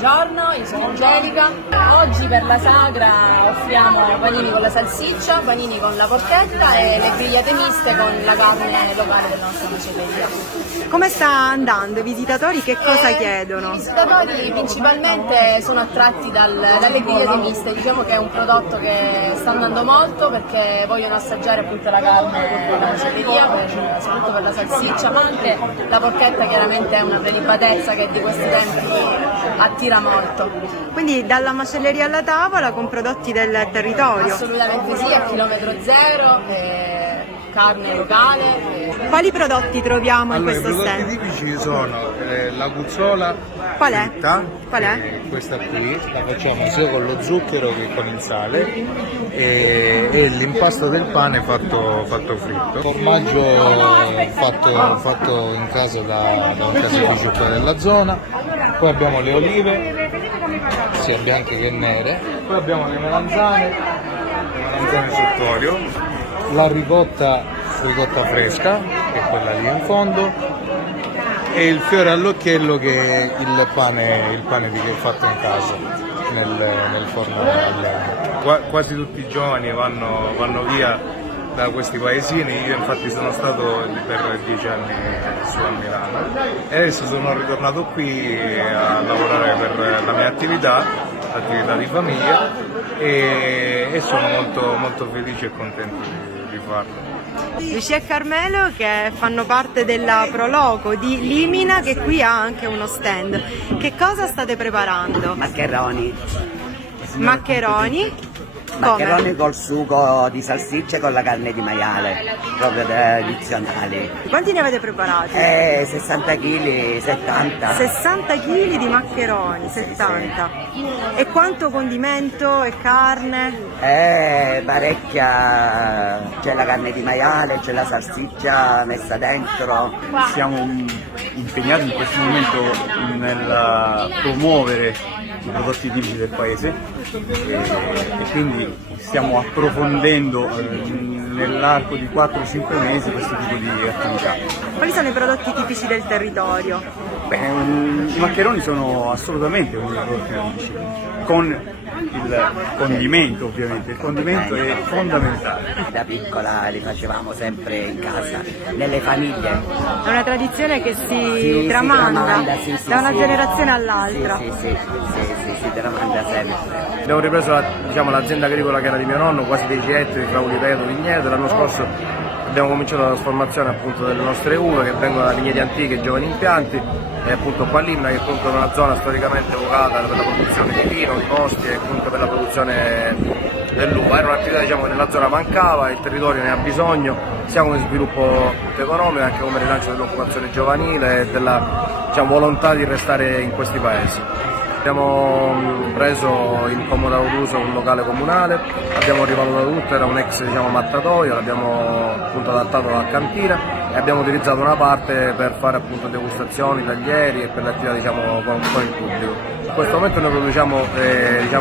buongiorno, io sono Angelica. Oggi per la sagra offriamo panini con la salsiccia, panini con la porchetta e le grigliate miste con la carne locale della nostra macelleria. Come sta andando? I visitatori che cosa chiedono? I visitatori principalmente sono attratti dalle grigliate miste, diciamo che è un prodotto che sta andando molto perché vogliono assaggiare appunto la carne della macelleria, soprattutto per la salsiccia, ma anche la porchetta chiaramente è una prelibatezza che di questi tempi attira molto. Quindi dalla macelleria alla tavola con prodotti del territorio? Assolutamente sì, a chilometro zero, carne locale. Quali prodotti troviamo in questo stand? I prodotti tipici sono la cuzzola Qual è? fritta, Qual è? questa qui, la facciamo sia con lo zucchero che con il sale e l'impasto del pane fatto fritto. Formaggio fatto in casa da un caseificio qua della zona, poi abbiamo le olive, sia bianche che nere, poi abbiamo le melanzane sott'olio, la ricotta fresca, che è quella lì in fondo, e il fiore all'occhiello che è il pane che è fatto in casa nel forno a legna. Quasi tutti i giovani vanno via da questi paesini, io infatti sono stato per 10 anni su a Milano e adesso sono ritornato qui a lavorare per la mia attività di famiglia e sono molto felice e contento di farlo. Lucia e Carmelo che fanno parte della Proloco di Limina, che qui ha anche uno stand. Che cosa state preparando? Maccheroni. Maccheroni? Maccheroni col sugo di salsicce con la carne di maiale, proprio tradizionali. Quanti ne avete preparati? 60 kg, 70. 60 kg di maccheroni, 70. E quanto condimento e carne? Parecchia, c'è la carne di maiale, c'è la salsiccia messa dentro. Siamo impegnati in questo momento nel promuovere i prodotti tipici del paese e quindi stiamo approfondendo nell'arco di 4-5 mesi questo tipo di attività. Quali sono i prodotti tipici del territorio? I maccheroni sono assolutamente uno dei prodotti tipici, con il condimento ovviamente, il condimento è fondamentale. Da piccola li facevamo sempre in casa, nelle famiglie. È una tradizione che si tramanda da una generazione all'altra. Si tramanda sempre. Abbiamo ripreso l'azienda agricola che era di mio nonno, quasi 10 ettari tra uliveto e vigneto. L'anno scorso abbiamo cominciato la trasformazione appunto delle nostre uve che vengono da vigneti antiche e giovani impianti, e appunto qua a Limna, che è appunto una zona storicamente evocata per la produzione di vino, di mosti e appunto per la produzione dell'uva. Era un'attività che nella zona mancava, il territorio ne ha bisogno, sia come sviluppo economico anche come rilancio dell'occupazione giovanile e della volontà di restare in questi paesi. Abbiamo preso in comodo d'uso un locale comunale, abbiamo rivalutato tutto, era un ex mattatoio, l'abbiamo appunto adattato a cantina e abbiamo utilizzato una parte per fare appunto degustazioni, taglieri e per l'attività con il pubblico. In questo momento noi produciamo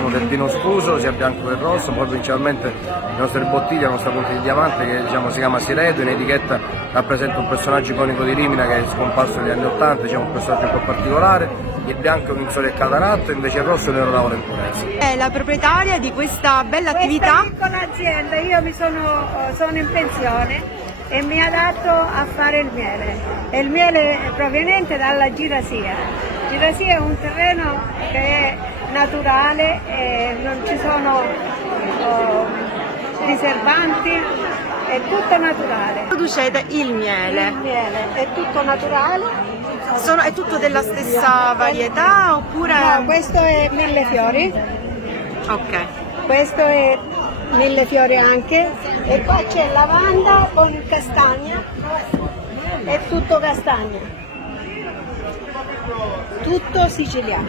del vino sfuso, sia bianco che rosso, poi principalmente le nostre bottiglie, la nostra punta di diamante che si chiama Siredo, in etichetta rappresenta un personaggio iconico di Rimina che è scomparso negli anni 80, un personaggio un po' particolare. Il bianco è un insole e cataratta, invece il rosso è un erolavoro in purezza. È la proprietaria di questa bella attività? Questa piccola azienda, io sono in pensione e mi adatto a fare il miele. E il miele è proveniente dalla Girasia. Girasia è un terreno che è naturale e non ci sono riservanti, è tutto naturale. Producete il miele? Il miele è tutto naturale. È tutto della stessa varietà oppure? No, questo è millefiori. Ok. Questo è millefiori anche. E qua c'è lavanda con castagna. È tutto castagna. Tutto siciliano.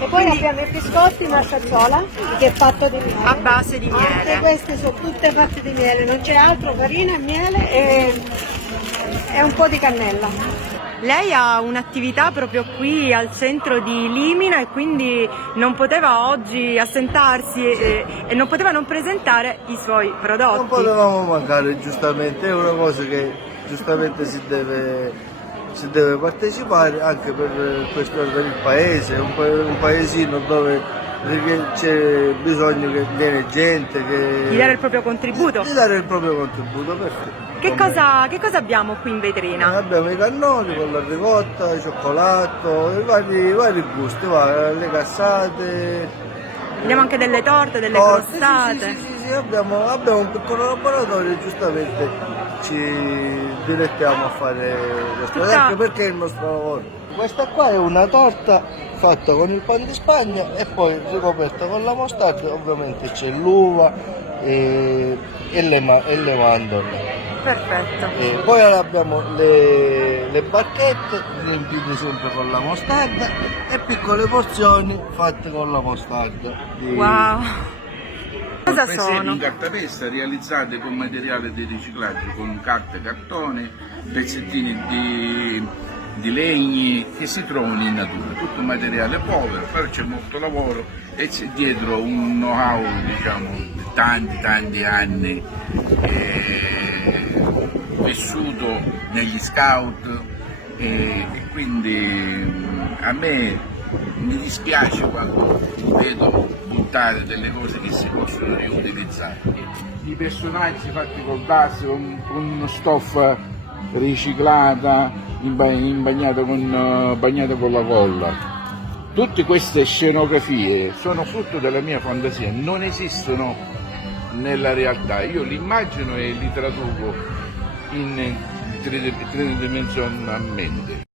E poi abbiamo i biscotti Masciazzola che è fatto di miele. A base di miele. Anche queste sono tutte fatte di miele, non c'è altro, farina e miele e un po' di cannella. Lei ha un'attività proprio qui al centro di Limina e quindi non poteva oggi assentarsi e non poteva non presentare i suoi prodotti. Non potevamo mancare, giustamente, è una cosa che giustamente si deve si deve partecipare anche per il paese, un paesino dove c'è bisogno che viene gente Di dare il proprio contributo. di dare il proprio contributo, perfetto. Che cosa abbiamo qui in vetrina? Abbiamo i cannoli con la ricotta, il cioccolato, i vari gusti, le cassate. Vediamo anche delle torte, delle torte, crostate. sì, abbiamo un piccolo laboratorio e giustamente ci dilettiamo a fare questo, anche perché è il nostro lavoro. Questa qua è una torta fatta con il pan di Spagna e poi ricoperta con la mostarda, ovviamente c'è l'uva e le mandorle. Perfetto. E poi abbiamo le barchette riempite sempre con la mostarda e piccole porzioni fatte con la mostarda. Wow. Cosa Presepi sono? in cartapesta realizzate con materiale di riciclaggio, con carta, cartone, pezzettini di legni che si trovano in natura, tutto materiale povero, però c'è molto lavoro e c'è dietro un know-how, diciamo, di tanti anni vissuto negli scout e quindi a me mi dispiace quando vedo buttare delle cose che si possono riutilizzare. I personaggi fatti col gas con stoffa riciclata, bagnata con la colla. Tutte queste scenografie sono frutto della mia fantasia, non esistono nella realtà. Io li immagino e li traduco in tridimensionalmente.